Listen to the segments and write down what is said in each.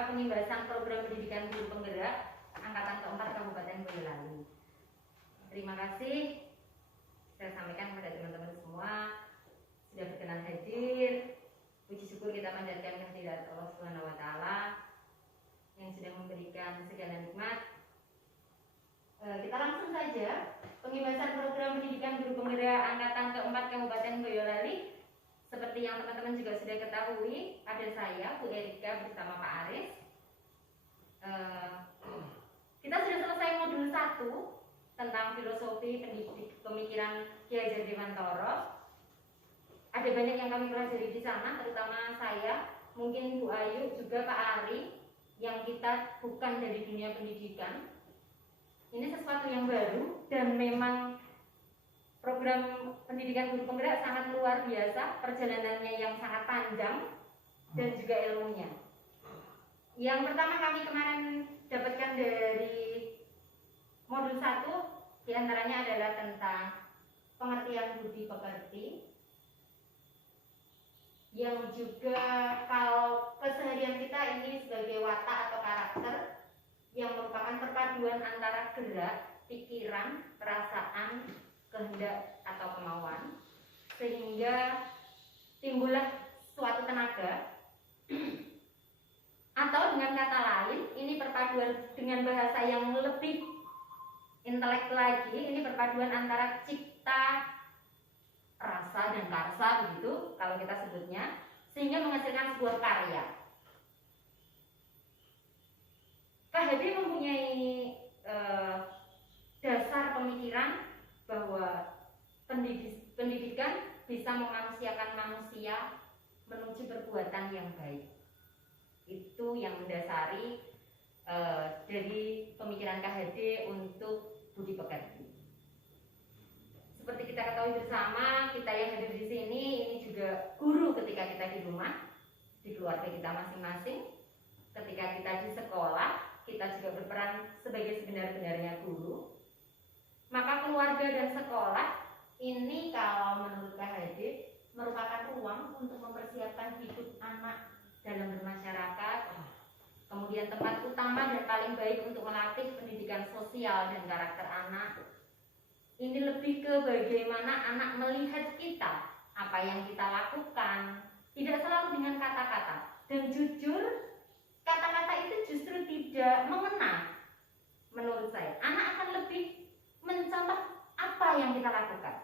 rangka pengimbasan program pendidikan guru penggerak angkatan keempat Kabupaten Boyolali. Terima kasih saya sampaikan kepada teman-teman semua sudah berkenan hadir. Puji syukur kita panjatkan kehadirat Allah Subhanahu wa taala yang sudah memberikan segala nikmat. Kita langsung saja pengimbasan program pendidikan guru penggerak angkatan keempat Kabupaten Boyolali. Seperti yang teman-teman juga sudah ketahui, ada saya Bu Erika bersama Pak Aris. Kita sudah selesai modul 1 tentang filosofi pendidik pemikiran Ki Hajar Dewantara. Ada banyak yang kami pelajari di sana, terutama saya, mungkin Bu Ayu, juga Pak Ari, yang kita bukan dari dunia pendidikan. Ini sesuatu yang baru dan memang program pendidikan guru penggerak sangat luar biasa, perjalanannya yang sangat panjang dan juga ilmunya. Yang pertama kami kemarin dapatkan dari modul 1 diantaranya adalah tentang pengertian budi pekerti, yang juga kalau keseharian kita ini sebagai watak atau karakter yang merupakan perpaduan antara gerak, pikiran, perasaan, kehendak atau kemauan, sehingga timbullah suatu tenaga. Atau dengan kata lain, ini perpaduan dengan bahasa yang lebih intelek lagi, ini perpaduan antara cipta, rasa dan karsa, begitu kalau kita sebutnya, sehingga menghasilkan sebuah karya. KHD mempunyai dasar pemikiran bahwa pendidikan bisa memanusiakan manusia menuju perbuatan yang baik. Itu yang mendasari dari pemikiran KHD untuk budi pekerti. Seperti kita ketahui bersama, kita yang hadir di sini ini juga guru ketika kita di rumah, di keluarga kita masing-masing. Ketika kita di sekolah, kita juga berperan sebagai sebenar-benarnya guru. Maka keluarga dan sekolah ini kalau menurut KHD merupakan ruang untuk mempersiapkan hidup anak dalam bermasyarakat, kemudian tempat utama dan paling baik untuk melatih pendidikan sosial dan karakter anak. Ini lebih ke bagaimana anak melihat kita, apa yang kita lakukan, tidak selalu dengan kata-kata. Dan jujur, kata-kata itu justru tidak mengena. Menurut saya, anak akan lebih mencontoh apa yang kita lakukan,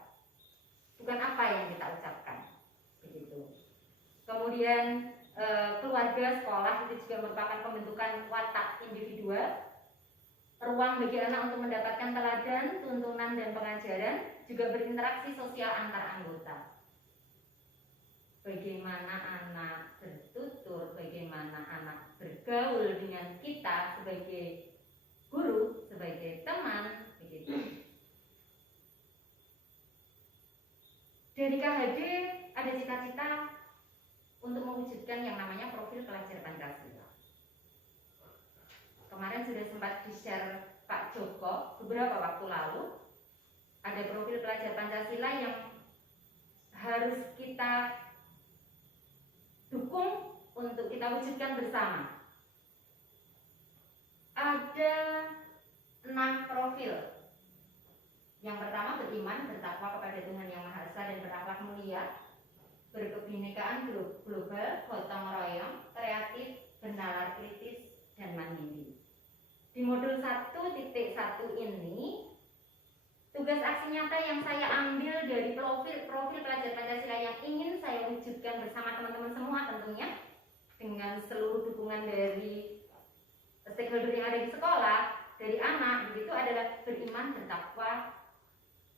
bukan apa yang kita ucapkan. Begitu. Kemudian keluarga, sekolah itu juga merupakan pembentukan watak individual, ruang bagi anak untuk mendapatkan teladan, tuntunan dan pengajaran, juga berinteraksi sosial antar anggota. Bagaimana anak bertutur, bagaimana anak bergaul dengan kita sebagai guru, sebagai teman, begitu. Dari KHD ada cita-cita untuk mewujudkan yang namanya profil pelajar Pancasila. Kemarin sudah sempat di-share Pak Joko beberapa waktu lalu. Ada profil pelajar Pancasila yang harus kita dukung untuk kita wujudkan bersama. Ada 6 profil. Yang pertama, beriman, bertakwa kepada Tuhan Yang Maha Esa dan berakhlak mulia, berkebinekaan global, gotong royong, kreatif, bernalar kritis, dan mandiri. Di modul 1.1 ini, tugas aksi nyata yang saya ambil dari profil pelajar Pancasila yang ingin saya wujudkan bersama teman-teman semua tentunya, dengan seluruh dukungan dari stakeholder yang ada di sekolah, dari anak, begitu adalah beriman, bertakwa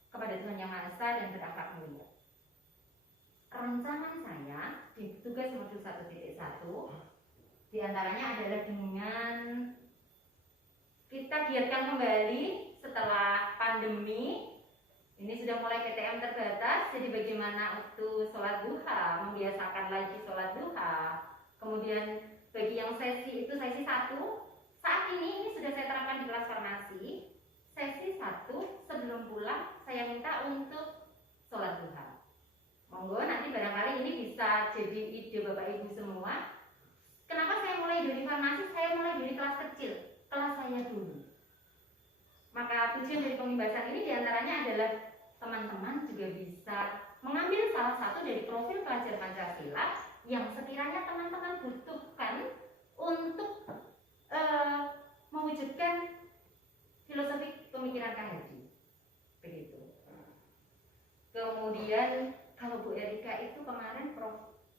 kepada Tuhan Yang Maha Esa dan berakhlak mulia. Rancangan saya di tugas modul 1.1 diantaranya adalah dengan kita giatkan kembali setelah pandemi. Ini sudah mulai PTM terbatas, jadi bagaimana untuk sholat duha, membiasakan lagi sholat duha. Kemudian bagi yang sesi itu sesi 1, saat ini sudah saya terapkan di kelas farmasi. Sesi 1 sebelum pulang saya minta untuk sholat duha. Monggo nanti barangkali ini bisa jadi ide Bapak Ibu semua. Kenapa saya mulai dari reinkarnasi saya mulai dari kelas kecil, kelas saya dulu. Maka tujuan dari pembebasan ini diantaranya adalah teman-teman juga bisa mengambil salah satu dari profil pelajar Pancasila yang sekiranya teman-teman butuhkan untuk mewujudkan filosofi pemikiran KHD. Begitu. Kemudian kalau Bu Erika itu kemarin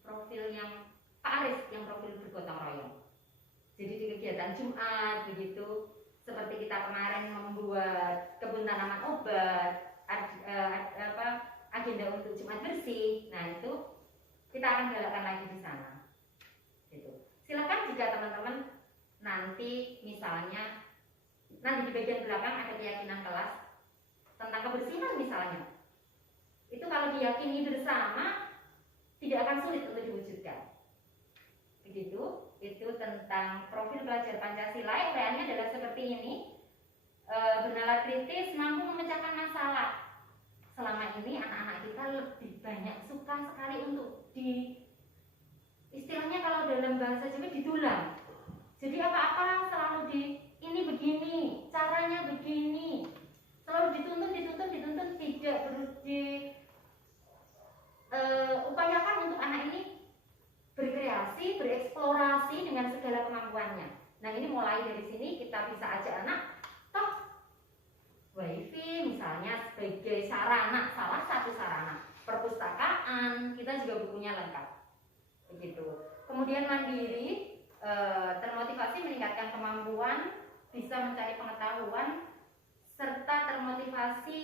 profil yang Pak Aris yang profil bergotong royong. Jadi di kegiatan Jumat begitu, seperti kita kemarin membuat kebun tanaman obat, agenda untuk Jumat bersih. Nah, itu kita akan galakkan lagi di sana. Gitu. Silakan jika teman-teman nanti misalnya di bagian belakang ada keyakinan kelas tentang kebersihan misalnya. Itu kalau diyakini bersama tidak akan sulit untuk diwujudkan. Begitu, itu tentang profil pelajar Pancasila. Yang lainnya adalah seperti ini. Bernalar kritis, mampu memecahkan masalah. Selama ini anak-anak kita lebih banyak suka sekali untuk istilahnya kalau dalam bahasa Jawa didulang. Jadi apa-apa selalu ini begini, caranya begini. Selalu dituntut, tidak upayakan untuk anak ini berkreasi, bereksplorasi dengan segala kemampuannya. Nah, ini mulai dari sini kita bisa ajak anak, toh WiFi misalnya sebagai sarana, salah satu sarana. Perpustakaan, kita juga bukunya lengkap. Begitu. Kemudian mandiri, termotivasi meningkatkan kemampuan, bisa mencari pengetahuan, serta termotivasi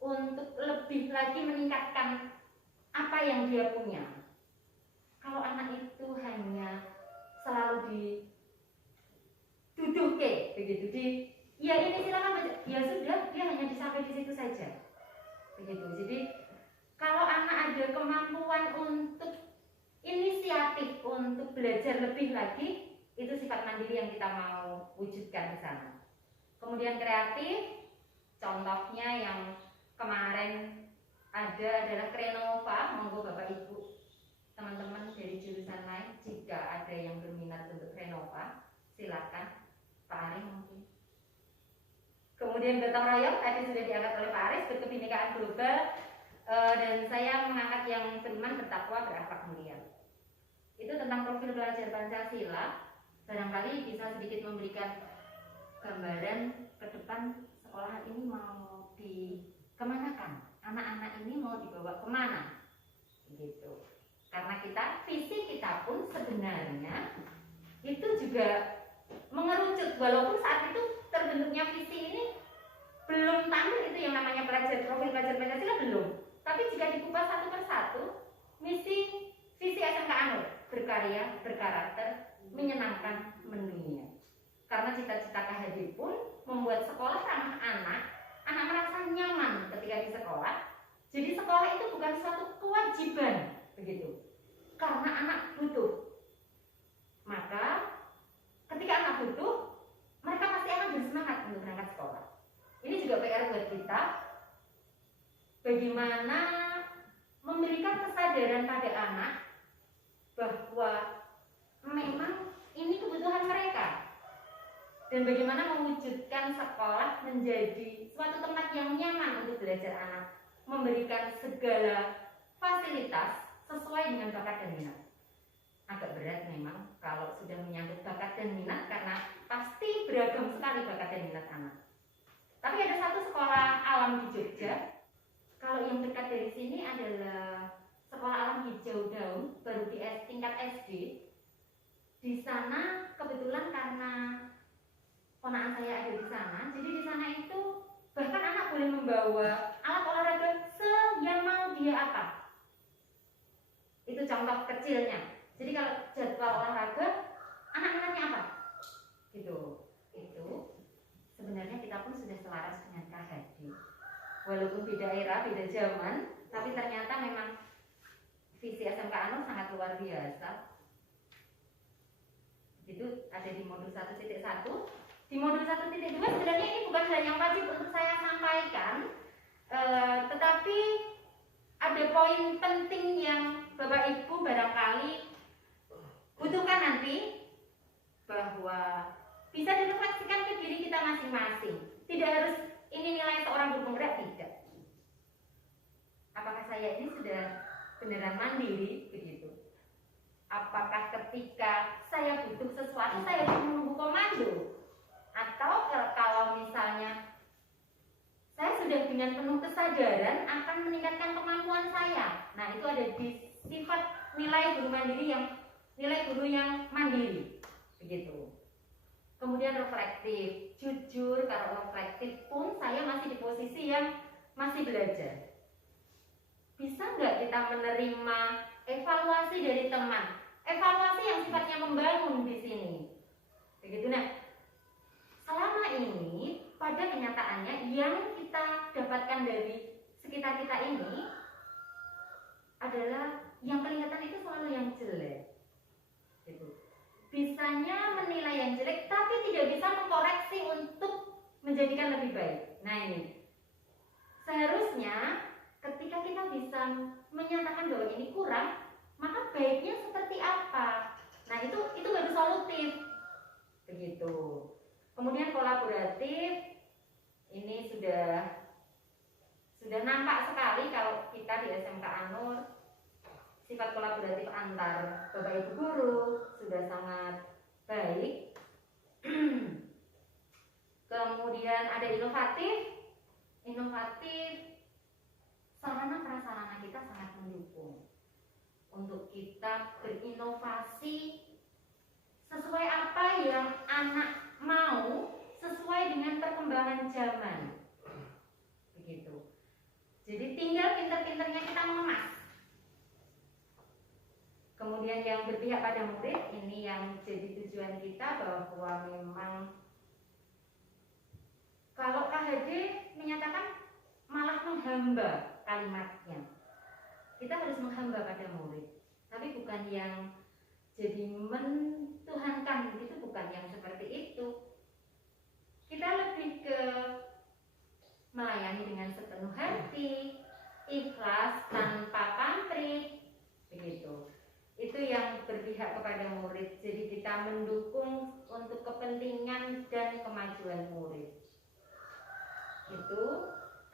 untuk lebih lagi meningkatkan apa yang dia punya. Kalau anak itu hanya selalu diduduke begitu, ya ini silakan baca, ya sudah, dia hanya sampai di situ saja. Begitu. Jadi kalau anak ada kemampuan untuk inisiatif untuk belajar lebih lagi, itu sifat mandiri yang kita mau wujudkan di sana. Kemudian kreatif, contohnya yang kemarin ada adalah Krenova. Monggo Bapak Ibu, teman-teman dari jurusan lain jika ada yang berminat untuk Krenova, silakan. Pak Ari mungkin. Kemudian gotong royong tadi sudah diangkat oleh Pak Aris, berkebinekaan global, dan saya mengangkat yang beriman, bertakwa, berakhlak mulia. Itu tentang profil pelajar Pancasila. Barangkali bisa sedikit memberikan gambaran ke depan sekolah ini mau dikemanakan, anak-anak ini mau dibawa kemana, gitu. Karena visi kita pun sebenarnya itu juga mengerucut, walaupun saat itu terbentuknya visi ini belum tampil itu yang namanya profil pelajar Pancasila belum. Tapi jika dikupas satu persatu, visi SMK Anur, berkarya, berkarakter, menyenangkan, mendunia. Karena cita-cita KHD pun membuat sekolah ramah anak merasa nyaman ketika di sekolah. Jadi sekolah itu bukan suatu kewajiban, begitu. Karena anak butuh. Maka ketika anak butuh, mereka pasti akan bersemangat untuk berangkat sekolah. Ini juga PR buat kita. Bagaimana memberikan kesadaran pada anak bahwa memang ini kebutuhan mereka. Dan bagaimana mewujudkan sekolah menjadi suatu tempat yang nyaman untuk belajar anak, memberikan segala fasilitas sesuai dengan bakat dan minat. Agak berat memang kalau sudah menyangkut bakat dan minat, karena pasti beragam sekali bakat dan minat anak. Tapi ada satu sekolah alam di Jogja. Kalau yang dekat dari sini adalah Sekolah Alam Hijau Daun, baru di tingkat SD. Di sana kebetulan karena ponakan saya ada di sana, jadi di sana itu bahkan anak boleh membawa alat olahraga yang mau dia apa. Itu contoh kecilnya. Jadi kalau jadwal olahraga, anak-anaknya apa? Gitu. Itu sebenarnya kita pun sudah selaras dengan KHD. Walaupun beda era, beda zaman, tapi ternyata memang visi SMK Anur sangat luar biasa. Itu ada di modul 1.1. Di modul 1.2 sebenarnya ini bukan hal yang wajib untuk saya sampaikan, tetapi ada poin penting yang Bapak Ibu barangkali butuhkan nanti, bahwa bahwa bisa direfleksikan ke diri kita masing-masing. Tidak harus ini nilai seorang guru penggerak, tidak. Apakah saya ini sudah beneran mandiri begitu? Apakah ketika saya butuh sesuatu saya harus menunggu komando? Atau kalau misalnya saya sudah dengan penuh kesadaran akan meningkatkan kemampuan saya. Nah, itu ada di sifat nilai guru mandiri nilai guru yang mandiri begitu. Kemudian reflektif, jujur. Kalau reflektif pun saya masih di posisi yang masih belajar. Bisa nggak kita menerima evaluasi dari teman? Evaluasi yang sifatnya membangun di sini. Begitu. Nah, selama ini pada kenyataannya yang kita dapatkan dari sekitar kita ini adalah yang kelihatan itu selalu yang jelek. Gitu. Bisanya menilai yang jelek tapi tidak bisa mengkoreksi untuk menjadikan lebih baik. Nah, ini seharusnya ketika kita bisa menyatakan bahwa ini kurang, maka baiknya seperti apa? Nah, itu baru solutif. Begitu. Kemudian kolaboratif, ini sudah nampak sekali kalau kita di SMK Anur. Sifat kolaboratif antar Bapak Ibu guru sudah sangat baik. Kemudian ada inovatif. Sarana prasarana kita sangat mendukung untuk kita berinovasi sesuai apa yang anak mau, sesuai dengan perkembangan zaman. Begitu. Jadi tinggal pinter-pinternya kita mengemas. Kemudian yang berpihak pada murid, ini yang jadi tujuan kita, bahwa memang kalau KHD menyatakan malah menghamba kalimatnya. Kita harus menghamba pada murid, tapi bukan yang jadi mentuhankan, itu bukan yang seperti itu. Kita lebih ke melayani dengan sepenuh hati, ikhlas tanpa pamrih, begitu. Itu yang berpihak kepada murid. Jadi kita mendukung untuk kepentingan dan kemajuan murid. Itu.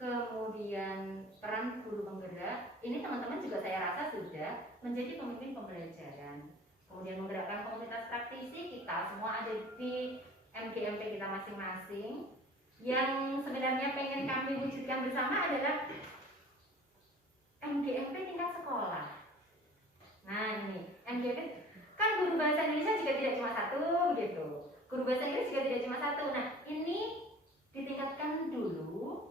Kemudian peran guru penggerak, ini teman-teman juga saya rasa sudah menjadi pemimpin pembelajaran. Kemudian menggerakkan komunitas praktisi, kita semua ada di MGMP kita masing-masing. Yang sebenarnya pengen kami wujudkan bersama adalah MGMP tingkat sekolah. Nah, ini MGMP kan guru bahasa Indonesia juga tidak cuma satu gitu. Guru bahasa Inggris juga tidak cuma satu. Nah, ini ditingkatkan dulu,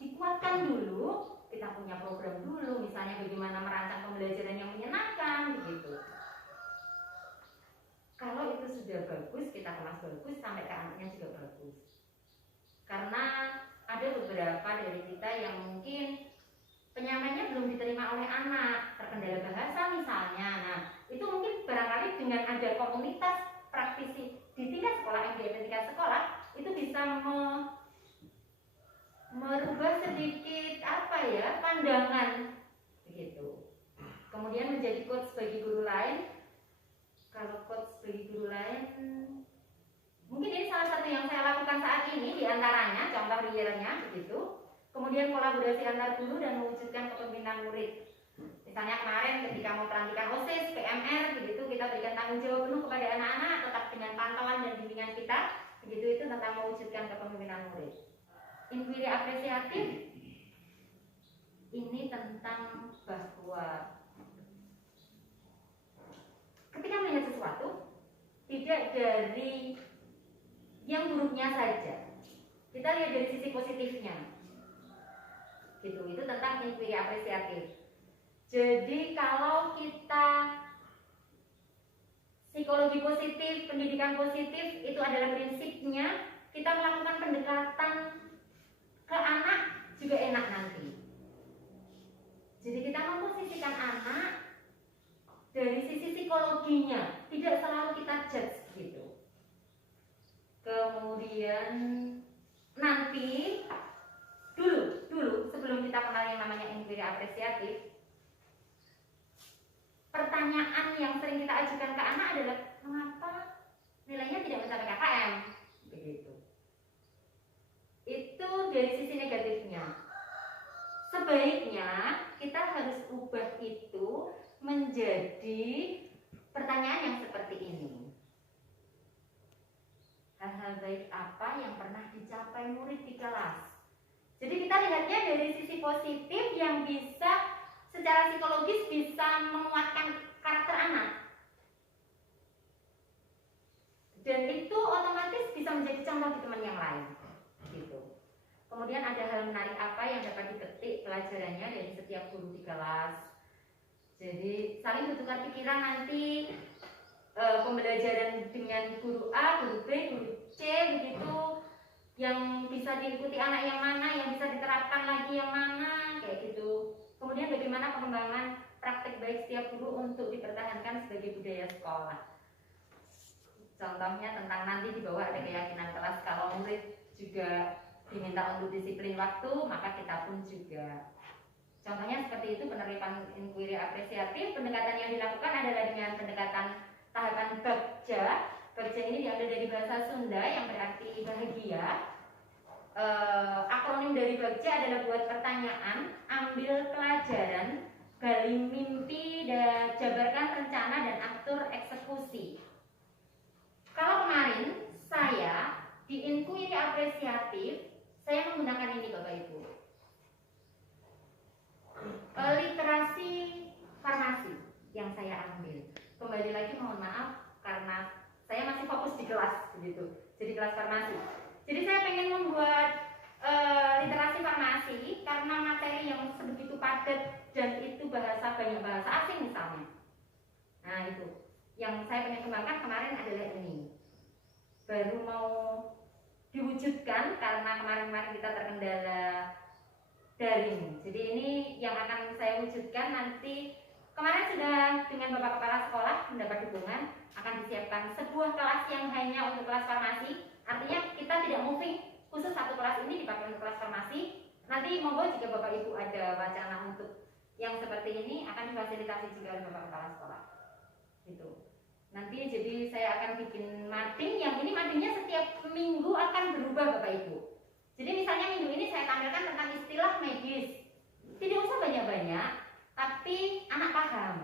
dikuatkan dulu. Kita punya program dulu, misalnya bagaimana merancang pembelajaran yang menyenangkan begitu. Kalau itu sudah bagus, kita kelas bagus, sampai ke anaknya juga bagus. Karena ada beberapa dari kita yang mungkin penyampaiannya belum diterima oleh anak, terkendala bahasa misalnya. Nah, itu mungkin barangkali dengan ada komunitas praktisi di tingkat sekolah, MGMP tingkat sekolah, itu bisa merubah sedikit pandangan begitu. Kemudian menjadi coach bagi guru lain. Kalau coach bagi guru lain, mungkin ini salah satu yang saya lakukan saat ini diantaranya, contoh realnya begitu. Kemudian kolaborasi antar guru dan mewujudkan kepemimpinan murid. Misalnya kemarin ketika mau pelantikan OSIS, PMR, begitu kita berikan tanggung jawab penuh kepada anak-anak, tetap dengan pantauan dan bimbingan kita, begitu itu tentang mewujudkan kepemimpinan murid. Inquiry apresiatif, ini tentang bahwa ketika melihat sesuatu, tidak dari yang buruknya saja, kita lihat dari sisi positifnya. Gitu, itu tentang inquiry apresiatif. Jadi kalau kita psikologi positif, pendidikan positif, itu adalah prinsipnya kita melakukan pendekatan ke anak juga enak nanti. Jadi kita memposisikan anak dari sisi psikologinya, tidak selalu kita judge gitu. Kemudian nanti dulu sebelum kita kenal yang namanya inquiry apresiatif, pertanyaan yang sering kita ajukan ke anak adalah mengapa murid di kelas. Jadi kita lihatnya dari sisi positif yang bisa secara psikologis bisa menguatkan karakter anak. Dan itu otomatis bisa menjadi contoh di teman yang lain. Gitu. Kemudian ada hal menarik apa yang dapat dipetik pelajarannya dari setiap guru di kelas. Jadi saling bertukar pikiran nanti pembelajaran dengan guru A, guru B, guru C begitu, yang bisa diikuti anak yang mana, yang bisa diterapkan lagi yang mana, kayak gitu. Kemudian bagaimana pengembangan praktek baik setiap guru untuk dipertahankan sebagai budaya sekolah. Contohnya tentang nanti di bawah ada keyakinan kelas, kalau murid juga diminta untuk disiplin waktu, maka kita pun juga. Contohnya seperti itu, penerapan inquiry apresiatif. Pendekatan yang dilakukan adalah dengan pendekatan tahapan bagja. Bagja ini diambil dari bahasa Sunda yang berarti bahagia. Akronim dari bagja adalah buat pertanyaan, ambil pelajaran, gali mimpi, dan jabarkan rencana dan atur eksekusi. Kalau kemarin saya di inquiry apresiatif, saya menggunakan ini Bapak Ibu. Literasi farmasi yang saya ambil. Kembali lagi mohon maaf karena saya masih fokus di kelas begitu. Jadi kelas farmasi. Jadi saya pengen membuat literasi farmasi karena materi yang sebegitu padat dan itu banyak bahasa asing misalnya. Nah itu yang saya pengen kembangkan kemarin adalah ini. Baru mau diwujudkan karena kemarin-kemarin kita terkendala daring. Jadi ini yang akan saya wujudkan nanti. Kemarin sudah dengan Bapak Kepala Sekolah mendapat dukungan, akan disiapkan sebuah kelas yang hanya untuk kelas farmasi. Artinya kita tidak moving khusus satu kelas ini dipakai untuk kelas farmasi. Nanti monggo jika Bapak Ibu ada wacana untuk yang seperti ini akan difasilitasi juga oleh Bapak Kepala Sekolah. Gitu. Nanti jadi saya akan bikin mading, yang ini madingnya setiap minggu akan berubah Bapak Ibu. Jadi misalnya minggu ini saya tampilkan tentang istilah medis. Tidak usah banyak-banyak, tapi anak paham.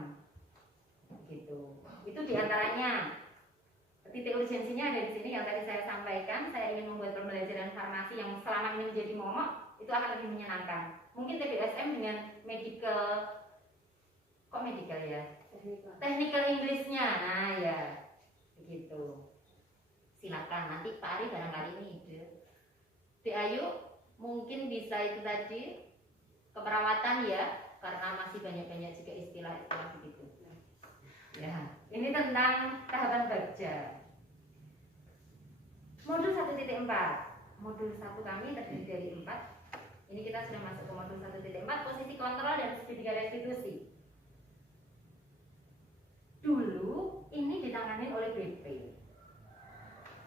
Gitu. Itu diantaranya. Titik urgensinya ada di sini yang tadi saya sampaikan. Saya ingin membuat pembelajaran farmasi yang selama ini menjadi momok, itu akan lebih menyenangkan. Mungkin TBSM dengan medical, kok medical ya? Technical English-nya, nah ya, begitu. Silakan nanti Pak Ari barangkali ini ide. Dek Ayu mungkin bisa itu tadi keperawatan ya, karena masih banyak-banyak juga istilah-istilah begitu. Ya, ini tentang tahapan bagja. Modul 1.4. Modul 1 kami terdiri dari 4. Ini kita sudah masuk ke modul 1.4, posisi kontrol dan segitiga restitusi. Dulu ini ditangani oleh BP.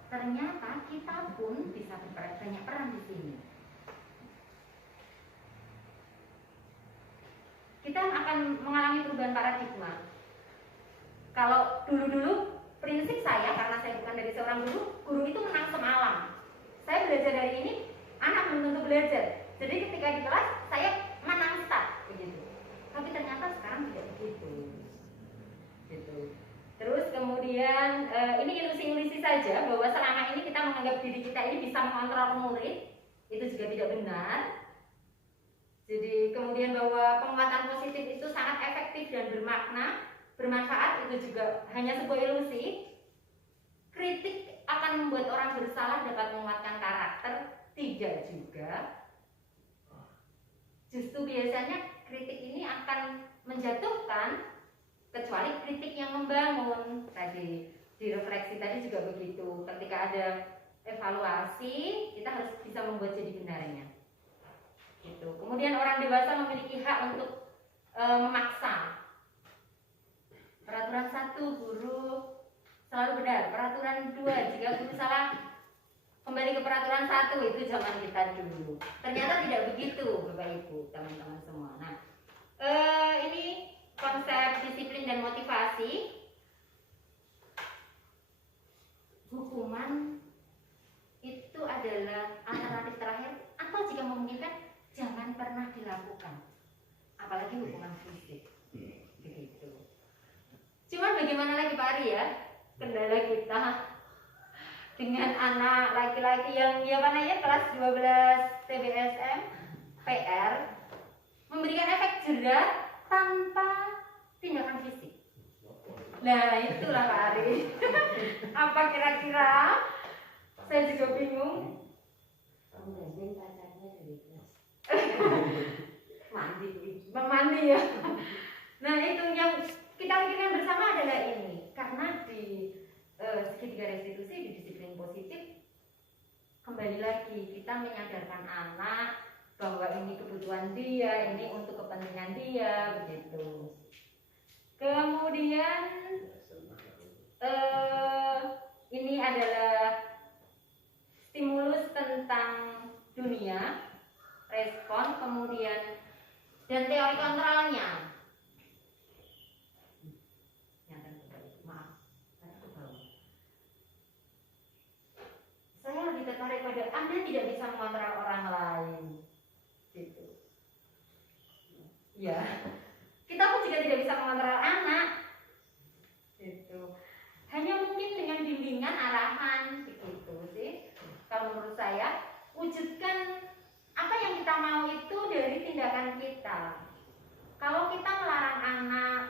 Ternyata kita pun bisa banyak peran di sini. Kita akan mengalami perubahan paradigma. Kalau dulu-dulu prinsip saya, karena saya bukan dari seorang guru itu menang semalam. Saya belajar dari ini, anak belum tentu belajar. Jadi ketika di kelas saya menang start begitu. Tapi ternyata sekarang tidak begitu. Gitu. Terus kemudian ini ilusi-ilusi saja bahwa selama ini kita menganggap diri kita ini bisa mengontrol murid, itu juga tidak benar. Jadi kemudian bahwa penguatan positif itu sangat efektif dan bermanfaat, itu juga hanya sebuah ilusi. Kritik akan membuat orang bersalah, dapat menguatkan karakter, tidak juga. Justru biasanya kritik ini akan menjatuhkan, kecuali kritik yang membangun. Tadi direfleksi tadi juga begitu. Ketika ada evaluasi, kita harus bisa membuat jadi benarnya. Gitu. Kemudian orang dewasa memiliki hak untuk memaksa. Peraturan 1, guru selalu benar. Peraturan 2, jika guru salah kembali ke peraturan 1, itu zaman kita dulu. Ternyata tidak begitu Bapak Ibu, teman-teman semua. Nah, ini konsep disiplin dan motivasi. Hukuman itu adalah alternatif terakhir, atau jika memungkinkan jangan pernah dilakukan, apalagi hukuman fisik. Begitu. Cuman bagaimana lagi Pak Ari ya, kendala kita dengan anak laki-laki yang ya mana ya kelas 12 TBSM PR memberikan efek jerat tanpa tindakan fisik. Nah itulah Pak Ari. Apa kira-kira? Saya juga bingung. Mandi ya. Nah itu yang kita pikirkan bersama adalah ini, karena di segitiga restitusi di disiplin positif kembali lagi kita menyadarkan anak bahwa ini kebutuhan dia, ini untuk kepentingan dia, begitu. Kemudian ini adalah stimulus tentang dunia, respon, kemudian dan teori kontrolnya. Maaf, saya lebih tertarik pada Anda tidak bisa mengontrol orang lain, gitu. Ya, kita pun juga tidak bisa mengontrol anak, gitu. Hanya mungkin dengan bimbingan, arahan, begitu sih. Kalau menurut saya, wujudkan apa yang kita mau itu dari tindakan kita. Kalau kita melarang anak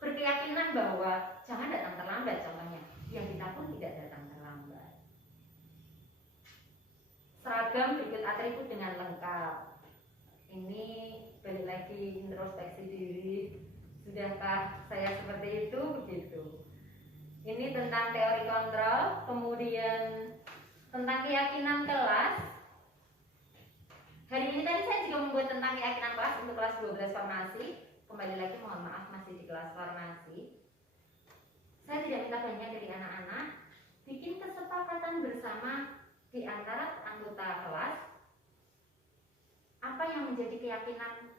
berkeyakinan bahwa jangan datang terlambat, contohnya, ya kita pun tidak datang terlambat. Seragam berikut atribut dengan lengkap. Ini balik lagi introspeksi diri. Sudahkah saya seperti itu? Begitu. Ini tentang teori kontrol, kemudian tentang keyakinan kelas. Hari ini tadi saya juga membuat tentang keyakinan kelas untuk kelas 12 farmasi. Kembali lagi mohon maaf masih di kelas farmasi. Saya tidak minta banyak dari anak-anak. Bikin kesepakatan bersama di antara anggota kelas. Apa yang menjadi keyakinan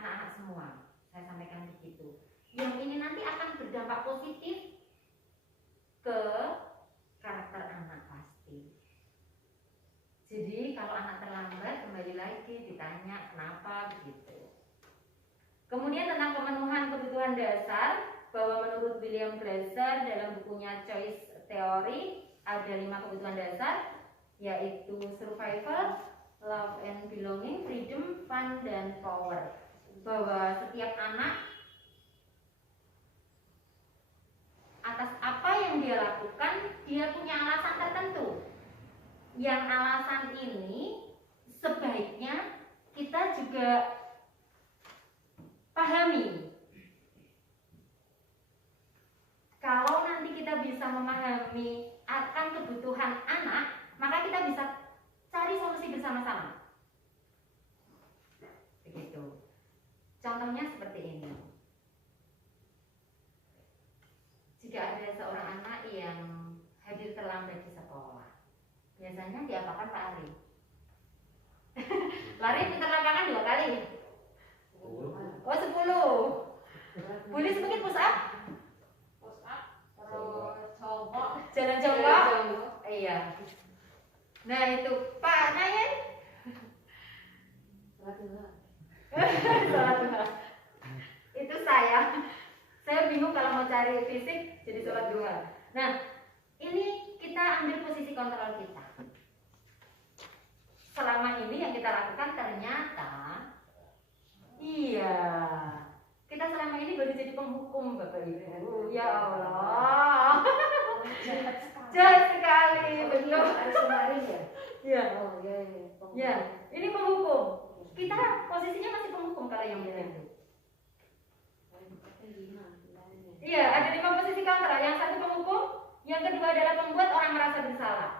anak-anak semua. Saya sampaikan begitu. Yang ini nanti akan berdampak positif ke karakter anak pasti. Jadi kalau anak terlambat kembali lagi ditanya kenapa begitu. Kemudian tentang pemenuhan kebutuhan dasar, bahwa menurut William Glasser dalam bukunya Choice Theory ada 5 kebutuhan dasar, yaitu survival, love and belonging, freedom, fun, dan power. Bahwa setiap anak atas apa yang dia lakukan, dia punya alasan tertentu. Yang alasan ini sebaiknya kita juga pahami. Kalau nanti kita bisa memahami akan kebutuhan anak, maka kita bisa cari solusi bersama-sama. Begitu. Contohnya seperti ini. Jika ada seorang anak yang hadir terlambat di sekolah, biasanya diapakan Pak Ari? Lari putar lapangan 2 kali. Oh 10. Boleh sedikit push up? Terus jongkok. Jalan jongkok. Iya. Nah itu Pak Nayan. Salat duha. Itu saya. Saya bingung kalau mau cari fisik jadi sholat duha. Nah, ini kita ambil posisi kontrol kita. Selama ini yang kita lakukan ternyata, iya, kita selama ini baru jadi penghukum Bapak Ibu. Ya Allah, jahat sekali, betul. Ya, ya, ini penghukum. Kita posisinya masih penghukum kalau yang benar. Iya, ada 5 posisi kontrol. Yang satu penghukum, yang kedua adalah pembuat orang merasa bersalah.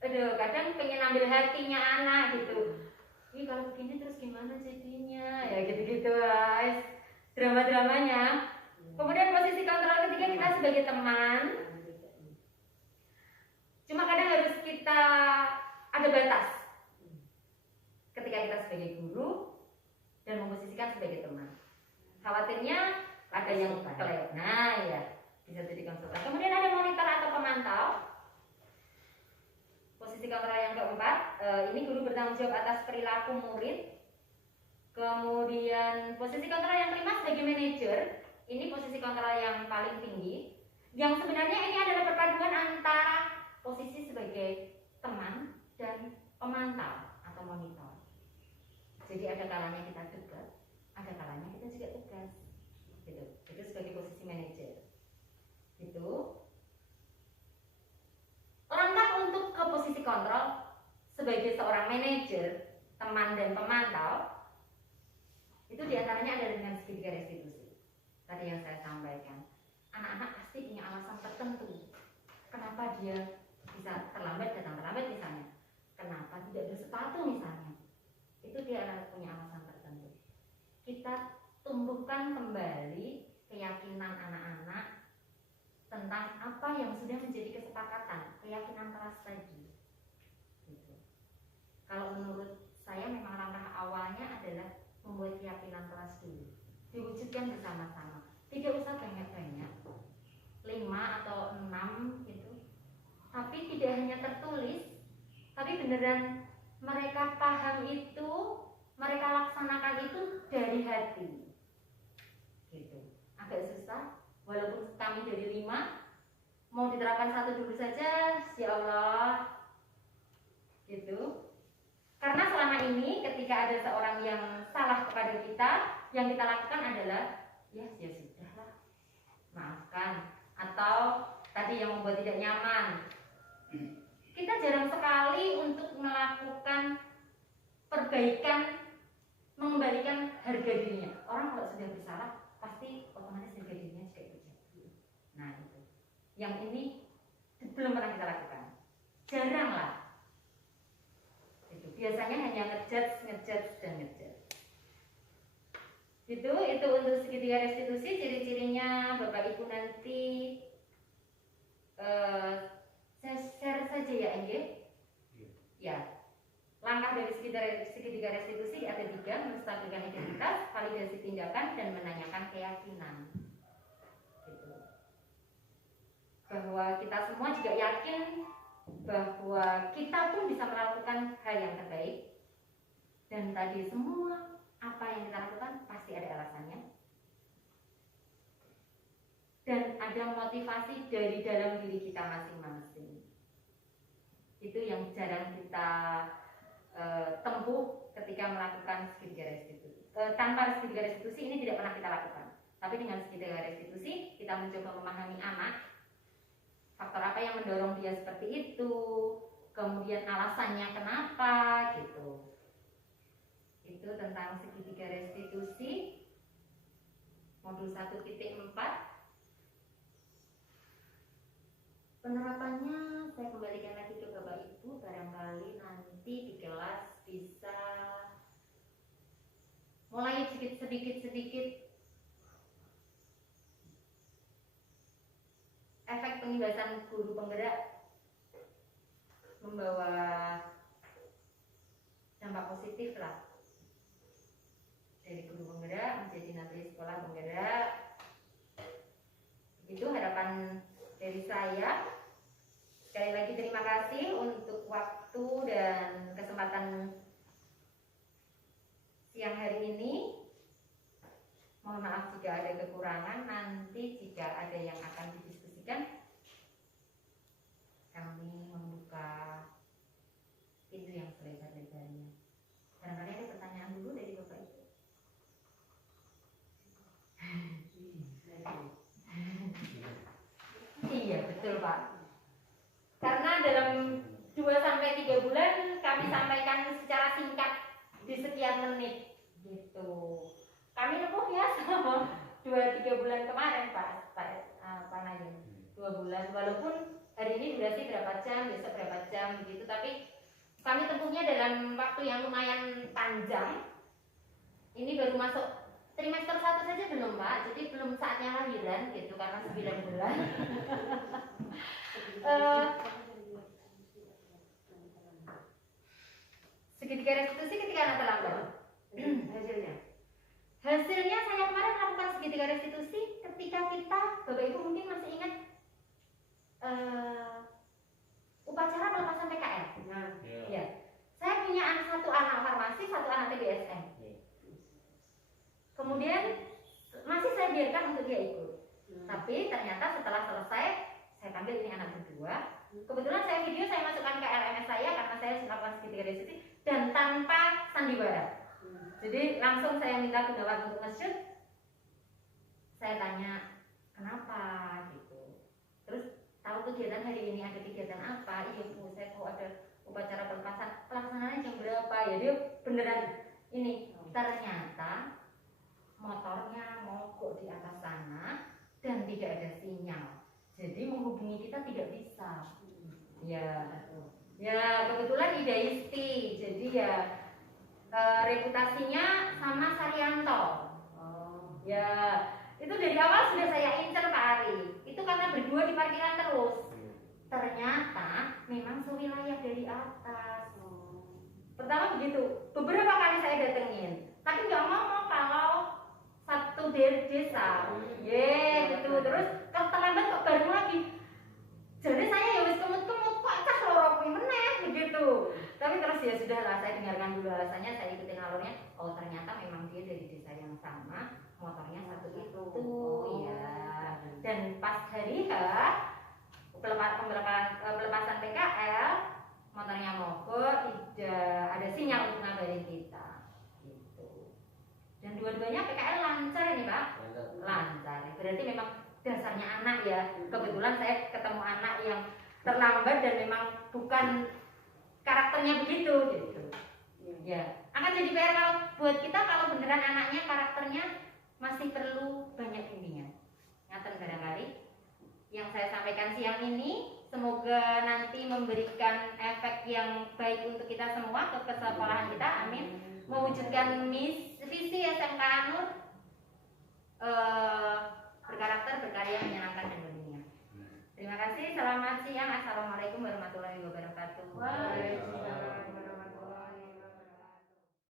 Aduh, kadang pengen ambil hatinya anak gitu. Ih, kalau begini terus gimana jadinya? Ya gitu-gitu guys. Drama-dramanya. Kemudian posisi kontrol ketiga kita sebagai teman. Cuma kadang harus kita ada batas. Ketika kita sebagai guru dan memposisikan sebagai teman. Khawatirnya ada yang kelewat. Nah ya, bisa jadi konsultan. Kemudian ada monitor atau pemantau. Posisi kontrol yang keempat, ini guru bertanggung jawab atas perilaku murid. Kemudian posisi kontrol yang kelima sebagai manajer. Ini posisi kontrol yang paling tinggi. Yang sebenarnya ini adalah posisi sebagai teman dan pemantau atau monitor. Jadi ada kalanya kita dekat, ada kalanya kita juga tegas. Gitu. Itu sebagai posisi manajer. Gitu. Langkah untuk ke posisi kontrol sebagai seorang manajer, teman dan pemantau itu diantaranya ada dengan segitiga restitusi. Tadi yang saya sampaikan, anak-anak pasti punya alasan tertentu kenapa dia bisa terlambat, datang terlambat misalnya, kenapa tidak bersepatu misalnya, itu dia punya alasan tertentu. Kita tumbuhkan kembali keyakinan anak-anak tentang apa yang sudah menjadi kesepakatan, keyakinan kelas tadi. Gitu. Kalau menurut saya memang langkah awalnya adalah membuat keyakinan kelas dulu, diwujudkan bersama-sama. Tidak usah banyak-banyak, 5 atau 6 gitu. Tapi tidak hanya tertulis, tapi beneran mereka paham itu, mereka laksanakan itu dari hati. Gitu. Agak susah. Walaupun kami dari 5, mau diterapkan 1 dulu saja, ya Allah, gitu. Karena selama ini ketika ada seorang yang salah kepada kita, yang kita lakukan adalah, ya sudahlah, maafkan. Atau tadi yang membuat tidak nyaman. Kita jarang sekali untuk melakukan perbaikan, mengembalikan harga dirinya. Orang kalau sudah bersalah, pasti otomatis harga dirinya juga ikut jatuh. Nah itu, yang ini belum pernah kita lakukan, jarang lah. Itu biasanya hanya ngejudge dan ngejudge. Itu untuk segitiga restitusi. Ciri-cirinya Bapak Ibu nanti saya share saja ya, Engge. Ya. Langkah dari segitiga restitusi ada 3: menstabilkan identitas, validasi tindakan, dan menanyakan keyakinan. Gitu. Bahwa kita semua juga yakin bahwa kita pun bisa melakukan hal yang terbaik, dan tadi semua apa yang kita lakukan pasti ada alasannya, dan ada motivasi dari dalam diri kita masing-masing. Itu yang jarang kita tempuh ketika melakukan segitiga restitusi. Tanpa segitiga restitusi ini tidak pernah kita lakukan. Tapi dengan segitiga restitusi kita mencoba memahami anak, faktor apa yang mendorong dia seperti itu, kemudian alasannya kenapa, gitu. Itu tentang segitiga restitusi modul 1.4. Penerapannya saya kembalikan lagi ke Bapak Ibu, barangkali nanti di kelas bisa mulai sedikit efek pengibasan guru penggerak membawa dampak positif lah, dari guru penggerak menjadi natri sekolah penggerak. Itu harapan dari saya. Sekali lagi terima kasih untuk waktu dan kesempatan siang hari ini. Mohon maaf jika ada kekurangan. Nanti jika ada yang akan didiskusikan, kami membuka pintu yang selebar-lebarnya. Barangkali ada pertanyaan dulu dari Bapak Ibu. Iya betul Pak. Karena dalam 2-3 bulan kami sampaikan secara singkat di sekian menit, gitu. Kami nempuh ya selama 2-3 bulan kemarin Pak Naim. 2 bulan, walaupun hari ini durasi berapa jam, besok berapa jam, gitu. Tapi kami tempuhnya dalam waktu yang lumayan panjang. Ini baru masuk trimester 1 saja belum Pak, jadi belum saatnya lahiran gitu karena 9 bulan. Segitiga restitusi ketika anak terlambat. Hasilnya saya kemarin melakukan segitiga restitusi ketika kita, Bapak Ibu mungkin masih ingat upacara pelepasan PKL. Ya. Saya punya satu anak farmasi, satu anak TBSN. Kemudian masih saya biarkan untuk dia ikut. Tapi ternyata setelah selesai, saya panggil ini anak kedua, Kebetulan saya video saya masukkan ke LMS saya karena saya melakukan segitiga diskusi dan tanpa sandiwara. Jadi langsung saya minta Gunawan untuk nge-shoot. Saya tanya kenapa gitu. Terus tahu kegiatan hari ini ada kegiatan apa? Iya Bu, saya tahu ada upacara pelepasan. Pelaksanaannya jam berapa? Ya dia beneran ini. Ternyata motornya mogok di atas sana dan tidak ada sinyal. Jadi menghubungi kita tidak bisa. Ya kebetulan Ida Isti, jadi ya reputasinya sama Saryanto. Ya itu dari awal sudah saya incer Pak Ari. Itu karena berdua di parkiran terus. Ternyata memang sewilayah dari atas. Pertama begitu. Beberapa kali saya datengin, tapi nggak ngomong kalau satu desa. Gitu. Terus kalau terlambat kok baru lagi. Jadi saya ya wis kemut-kemut kok cah loro kuwi meneh begitu. Tapi terus ya sudahlah, saya dengarkan dulu alasannya, saya ikutin alurnya. Oh ternyata memang dia dari desa yang sama, motornya satu itu. Ya. Dan pas hari H pelepasan PKL, motornya mogok, tidak ada sinyal untuk ngabarin kita. Gitu. Dan dua-duanya PKL lancar ini Pak. Lancar. Berarti memang dasarnya anak ya. Kebetulan saya ketemu anak yang terlambat dan memang bukan karakternya begitu gitu. Ya, akan jadi PR kalau buat kita kalau beneran anaknya karakternya masih perlu banyak bimbingan. Ngaten barangkali yang saya sampaikan siang ini semoga nanti memberikan efek yang baik untuk kita semua, ke kesekolahan kita, amin. Mewujudkan visi SMK Nur berkarakter, berkarya, menyenangkan dan berguna. Terima kasih, selamat siang, assalamualaikum warahmatullahi wabarakatuh. Waalaikumsalam.